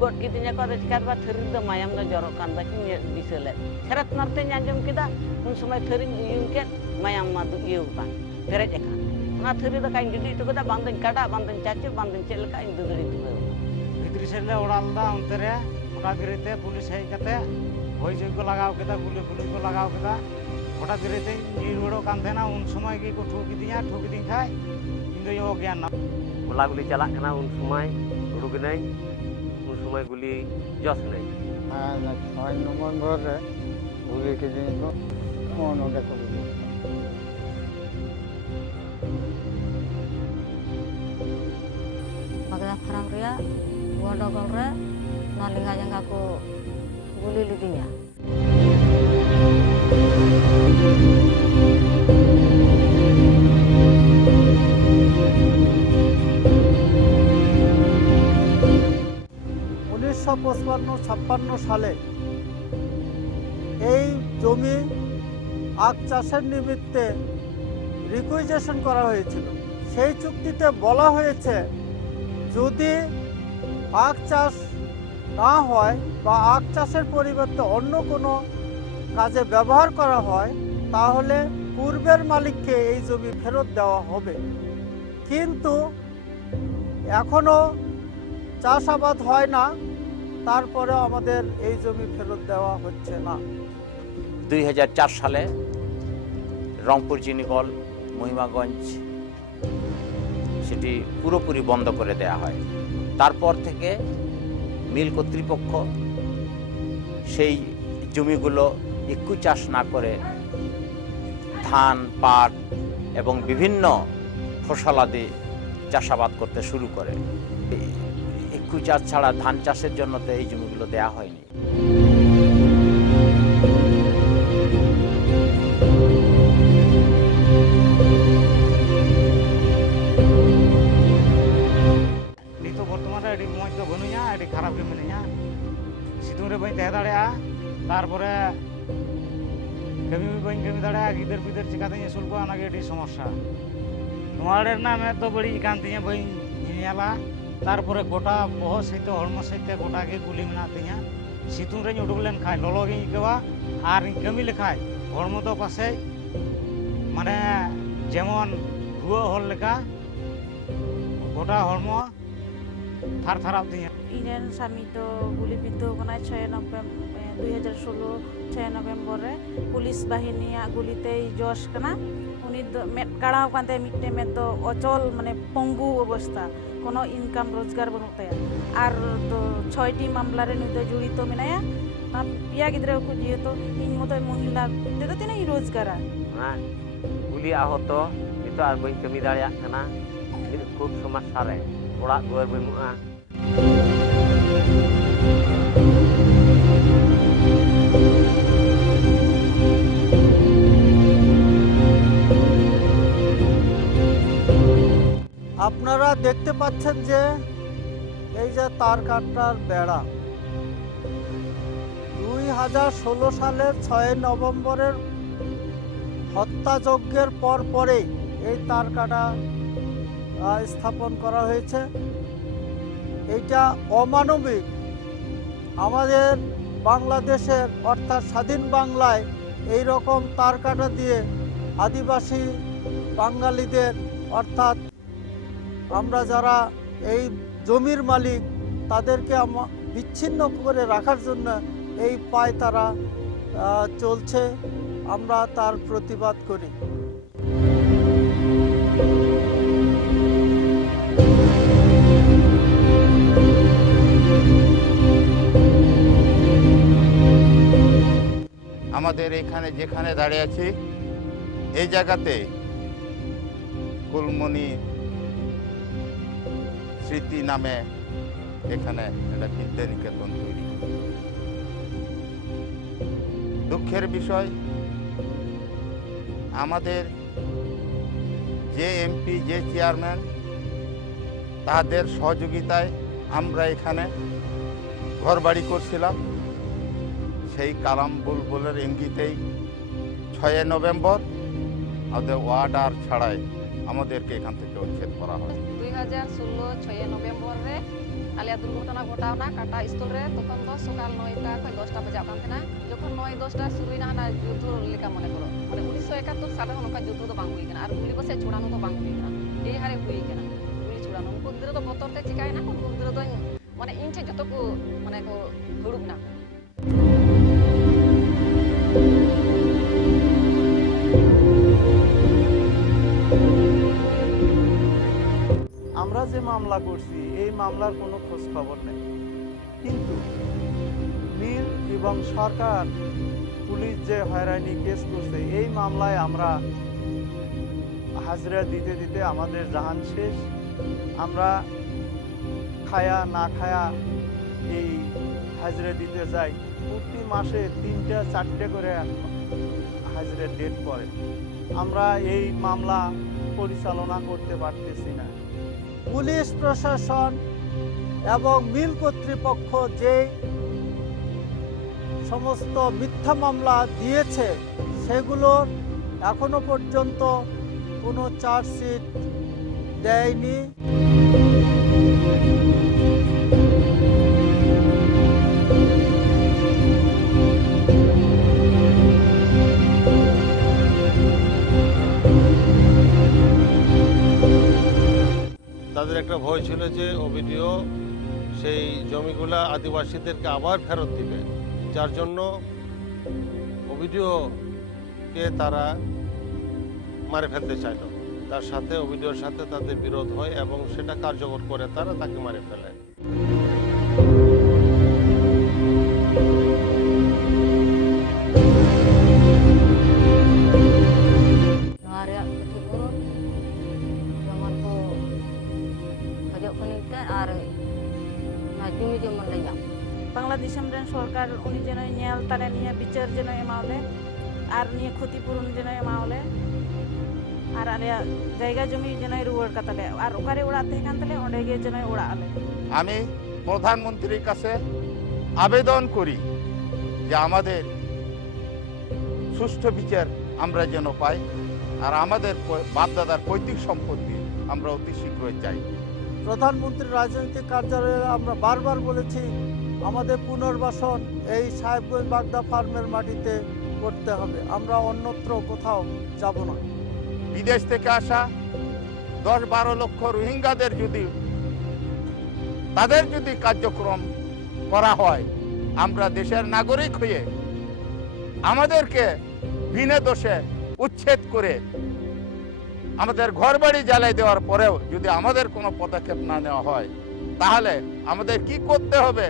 गद किदिया को चिका थरी मायाम जरो दिशले सेरत नारते आंजम केदा उन समय थरी यून के मायाम इयेकान पेरेज एकान थरी कहीं गिडी टुकदा बांधन काटा बांधन चाचे बांधन चेलका इन दुदड़ी दुदड़ भितरी से उड़ालदा उनते रे गोटा गिरेते पुलिस हेज कते भय जय को लगाव केदा गुली को लगाव केदा गोटा गिरेते रुड़ो कान देना उन समय की को ठोकिदिन खाय इन दो यो ज्ञान ना गोला गुली चला कना उन समय उड़ुक नहीं उन समय गुली जस नहीं 6 नवंबर रे गुली के दिन को मन ओडे को Bagda farang ria Wondogol re nalinga jangka ko guli lidinya. সালে এই জমি আখ চাষের নিমিত্তে রিকুইজিশন করা হয়েছিল। সেই চুক্তিতে বলা হয়েছে যদি আখ চাষ না হয় বা আখ চাষের পরিবর্তে অন্য কোনো কাজে ব্যবহার করা হয় তাহলে পূর্বের মালিককে এই জমি ফেরত দেওয়া হবে। কিন্তু এখনো চাষাবাদ হয় না, তারপরে আমাদের এই জমি ফেরত দেওয়া হচ্ছে না। 2004 সালে রংপুর চিনিকল মহিমাগঞ্জ সেটি পুরোপুরি বন্ধ করে দেয়া হয়। তারপর থেকে মিল কর্তৃপক্ষ সেই জমিগুলো একটু চাষ না করে ধান, পাট এবং বিভিন্ন ফসলাদি চাষাবাদ করতে শুরু করে। একটু চাষ ছাড়া ধান চাষের জন্য তো এই জমিগুলো দেয়া হয়নি। বর্তমানে এটি মজ তো বনুয়া এটি খারাপ গে মিনা সিতুং রে বাই দেহ দাঁড়া তারপরে কমি বাই কমি দাঁড়া গিদর পিদর চিকাতে আসুল কো আনাগে এটি সমস্যা নোয়াড়ের নামে তো বড়ি কান দিয়ে বাই নিয়ালা তারপরে গোটা বহ সহিত হড়ম সহিত গোটাকে গুলি মেনা তিয়া সিতুং রে উডুক লেন খায় ললগে ইকেবা আর কমি লেখায় হড়ম তো পাশে মানে যেমন রুয়া হল লেখা গোটা হড়ম থার থারাও তিয়া। ইরেন স্বামী তো গুলি বিদ্ধ কনা 6 নভেম্বর 2016 6 নভেম্বরে পুলিশ বাহিনী গুলিতে জশ কানা উনি মেট কাড়াও কানতে মিটে মেট তো অচল মানে পঙ্গু অবস্থা কোনো ইনকাম রোজগার বানুক তায়া আর তো 6টি মামলারে নুই তো জড়িত মেনায়া না পিয়া গিদ্রে কো যেহেতু ইন মতো মহিলা তেতো তিনাই রোজগার হ্যাঁ গুলি আহত itu আর বই কমি দাঁড়িয়ে কানা খুব সমস্যা রে ওড়াক দুয়ার বানুয়া। আপনারা দেখতে পাচ্ছেন যে এই যে তার কাটার বেড়া 2016 সালের 6 নভেম্বরের হত্যাযজ্ঞের পরেই এই তার কাটা স্থাপন করা হয়েছে। এইটা অমানবিক। আমাদের বাংলাদেশের অর্থাৎ স্বাধীন বাংলায় এই রকম তার কাটা দিয়ে আদিবাসী বাঙালিদের অর্থাৎ আমরা যারা এই জমির মালিক তাদেরকে বিচ্ছিন্ন করে রাখার জন্য এই পায়তারা চলছে। আমরা তার প্রতিবাদ করি। আমাদের এখানে যেখানে দাঁড়িয়ে আছি এই জায়গাতে কুলমনি স্মৃতি নামে এখানে একটা বিদ্যানিকেতন তৈরি। দুঃখের বিষয় আমাদের যে এমপি যে চেয়ারম্যান তাদের সহযোগিতায় আমরা এখানে ঘরবাড়ি করছিলাম। সেই কালাম বুলবুলের ইঙ্গিতেই 6 নভেম্বর আমাদের ওয়ার্ডার ছাড়াই আমাদেরকে এখান থেকে উচ্ছেদ করা হয়। 2016 6 নভেম্বর রে ᱟᱞᱮᱭᱟᱜ ᱫᱩᱨᱜᱷᱚᱴᱚᱱᱟ ᱜᱷᱚᱴᱟᱣᱱᱟ ᱠᱟᱴᱟ ᱥᱛᱷᱚᱞ ᱨᱮ ᱛᱚᱠᱷᱚᱱ ᱫᱚ ᱥᱚᱠᱟল 9টা ᱠᱷᱚᱱ 10টা ᱵᱟᱡᱟᱜ ᱠᱟᱱ ᱛᱟᱦᱮᱱᱟ ᱡᱚᱠᱷᱚᱱ 9-10টা শুরুᱭᱱᱟ হানা যুদ্ধ লেখা মনে করো মানে 1971 সালে নৌকা যুদ্ধ তো বাং হুই কানা আর গুলি বসে ছুড়ানো তো বাং হুই কানা এই হারে হুই কানা গুলি ছুড়ানো উনকু গিদ্রা তো বতর তে চিকায়না উনকু গিদ্রা তো মানে ইনচে যত কো মানে কো হুড়ুক না আমরা যে মামলা করছি এই মামলার কোনো খোঁজ খবর নেই, কিন্তু মিল এবং সরকার পুলিশ যে হয়রানি কেস করছে এই মামলায় আমরা হাজিরা দিতে দিতে আমাদের জাহান শেষ। আমরা খায়া না খায়া এই হাজিরা দিতে যাই, প্রতি মাসে 3-4টে করে হাজিরা ডেট পড়ে। আমরা এই মামলা পরিচালনা করতে পারতেছি না। পুলিশ প্রশাসন এবং মিল কর্তৃপক্ষ যে সমস্ত মিথ্যা মামলা দিয়েছে সেগুলোর এখনো পর্যন্ত কোনো চার্জশিট দেয়নি। তাদের একটা ভয় ছিল যে ওবিডিও সেই জমিগুলা আদিবাসীদেরকে আবার ফেরত দিবে, যার জন্য ওবিডিওকে তারা মারে ফেলতে চাইল। তার সাথে ওবিডিওর সাথে তাদের বিরোধ হয় এবং সেটা কার্যকর করে তারা তাকে মারে ফেলে। বাংলা দিশম রেন সরকার উনি যেন নেল তারে নিয়ে বিচার যেন এমাওলে আর নিয়ে ক্ষতিপূরণ যেন এমাওলে আর আলিয়া জায়গা জমি যেন রুয়ার কাতালে আর ওখানে ওড়াতে কান তালে ওঁডে গিয়ে যেন ওড়ালে। আমি প্রধানমন্ত্রীর কাছে আবেদন করি যে আমাদের সুষ্ঠু বিচার আমরা যেন পাই আর আমাদের বাপদাদার পৈতৃক সম্পত্তি আমরা অতি শীঘ্রই চাই। প্রধানমন্ত্রীর রাজনৈতিক কার্যালয়ে আমরা বারবার বলেছি আমাদের পুনর্বাসন এই সাহেবগঞ্জ বাগদা ফার্মের মাটিতে করতে হবে, আমরা অন্যত্র কোথাও যাব না। বিদেশ থেকে আসা 10-12 লক্ষ রোহিঙ্গাদের তাদের যদি কার্যক্রম করা হয়, আমরা দেশের নাগরিক হয়ে আমাদেরকে বিনা দোষে উচ্ছেদ করে আমাদের ঘরবাড়ি জ্বালাই দেওয়ার পরেও যদি আমাদের কোনো পদক্ষেপ না নেওয়া হয়, তাহলে আমাদের কি করতে হবে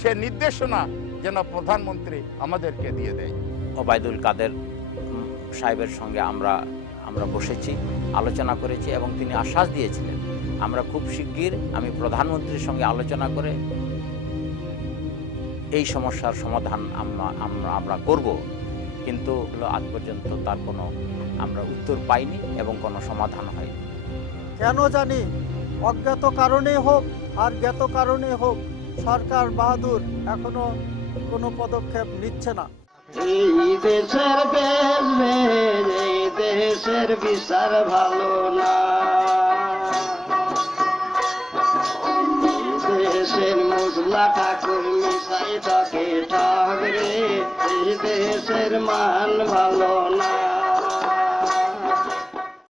সে নির্দেশনা যেন প্রধানমন্ত্রী আমাদেরকে দিয়ে দেয়। ওবায়দুল কাদের সাহেবের সঙ্গে আমরা বসেছি, আলোচনা করেছি এবং তিনি আশ্বাস দিয়েছিলেন আমরা খুব শিগগির আমি প্রধানমন্ত্রীর সঙ্গে আলোচনা করে এই সমস্যার সমাধান আমরা করব, কিন্তু আজ পর্যন্ত তার কোনো আমরা উত্তর পাইনি এবং কোনো সমাধান হয়নি। কেন জানি অজ্ঞাত কারণে হোক আর জ্ঞাত কারণে হোক সরকার বাহাদুর এখনো কোনো পদক্ষেপ নিচ্ছে না। এই দেশের এই দেশের বিচার ভালো না, দেশের মুসলা ঠাকুর মিশাই থাকে ঠাকরে, এই দেশের মান ভালো না।